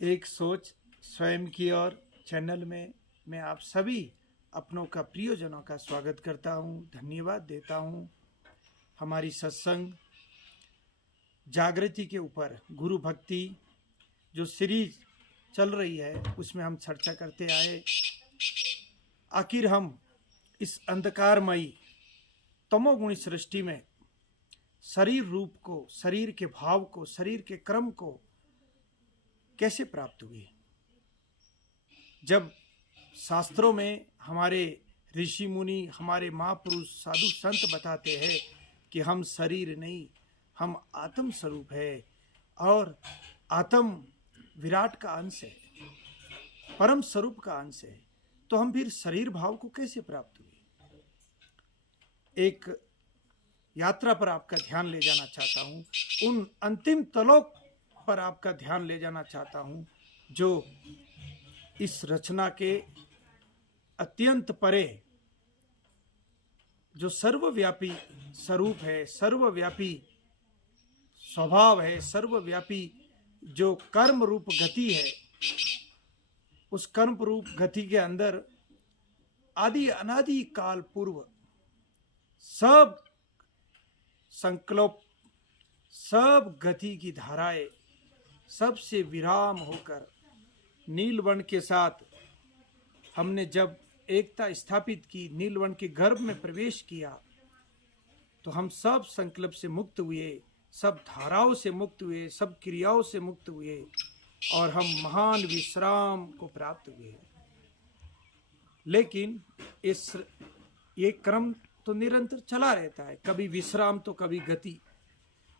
एक सोच स्वयं की ओर चैनल में मैं आप सभी अपनों का प्रियजनों का स्वागत करता हूं, धन्यवाद देता हूं। हमारी सत्संग जागृति के ऊपर गुरु भक्ति जो सीरीज चल रही है उसमें हम चर्चा करते आए। आखिर हम इस अंधकारमयी तमोगुणी सृष्टि में शरीर रूप को, शरीर के भाव को, शरीर के क्रम को कैसे प्राप्त हुए। जब शास्त्रों में हमारे ऋषि मुनि, हमारे महापुरुष साधु संत बताते हैं कि हम शरीर नहीं, हम आत्म स्वरूप है और आत्म विराट का अंश है, परम स्वरूप का अंश है, तो हम फिर शरीर भाव को कैसे प्राप्त हुए। एक यात्रा पर आपका ध्यान ले जाना चाहता हूँ, उन अंतिम तलों पर आपका ध्यान ले जाना चाहता हूँ जो इस रचना के अत्यंत परे, जो सर्वव्यापी स्वरूप है, सर्वव्यापी स्वभाव है, सर्वव्यापी जो कर्म रूप गति है, उस कर्म रूप गति के अंदर आदि अनादि काल पूर्व सब संकल्प, सब गति की धाराएं सबसे विराम होकर नीलवर्ण के साथ हमने जब एकता स्थापित की, नीलवर्ण के गर्भ में प्रवेश किया, तो हम सब संकल्प से मुक्त हुए, सब धाराओं से मुक्त हुए, सब क्रियाओं से मुक्त हुए और हम महान विश्राम को प्राप्त हुए। लेकिन ये क्रम तो निरंतर चला रहता है, कभी विश्राम तो कभी गति।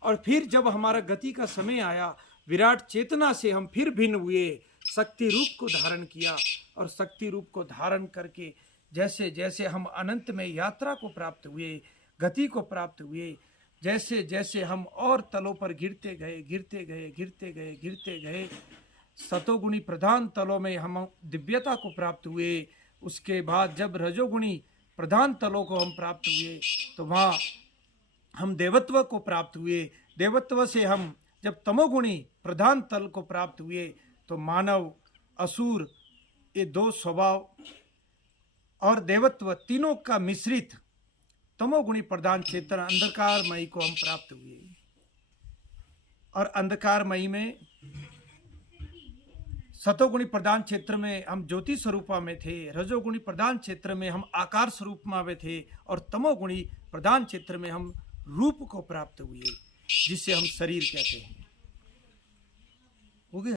और फिर जब हमारा गति का समय आया, विराट चेतना से हम फिर भिन्न हुए, शक्ति रूप को धारण किया और शक्ति रूप को धारण करके जैसे जैसे हम अनंत में यात्रा को प्राप्त हुए, गति को प्राप्त हुए, जैसे जैसे हम और तलों पर गिरते गए, सतोगुणी प्रधान तलों में हम दिव्यता को प्राप्त हुए। उसके बाद जब रजोगुणी प्रधान तलों को हम प्राप्त हुए तो वहाँ हम देवत्व को प्राप्त हुए। देवत्व से हम जब तमोगुणी प्रधान तल को प्राप्त हुए तो मानव, असुर, ये दो स्वभाव और देवत्व तीनों का मिश्रित तमोगुणी प्रधान क्षेत्र अंधकारमयी को हम प्राप्त हुए। और अंधकारमयी में सतोगुणी प्रधान क्षेत्र में हम ज्योति स्वरूपा में थे, रजोगुणी प्रधान क्षेत्र में हम आकार स्वरूप में थे और तमोगुणी प्रधान क्षेत्र में हम रूप को प्राप्त हुए, जिसे हम शरीर कहते हैं। हो गया।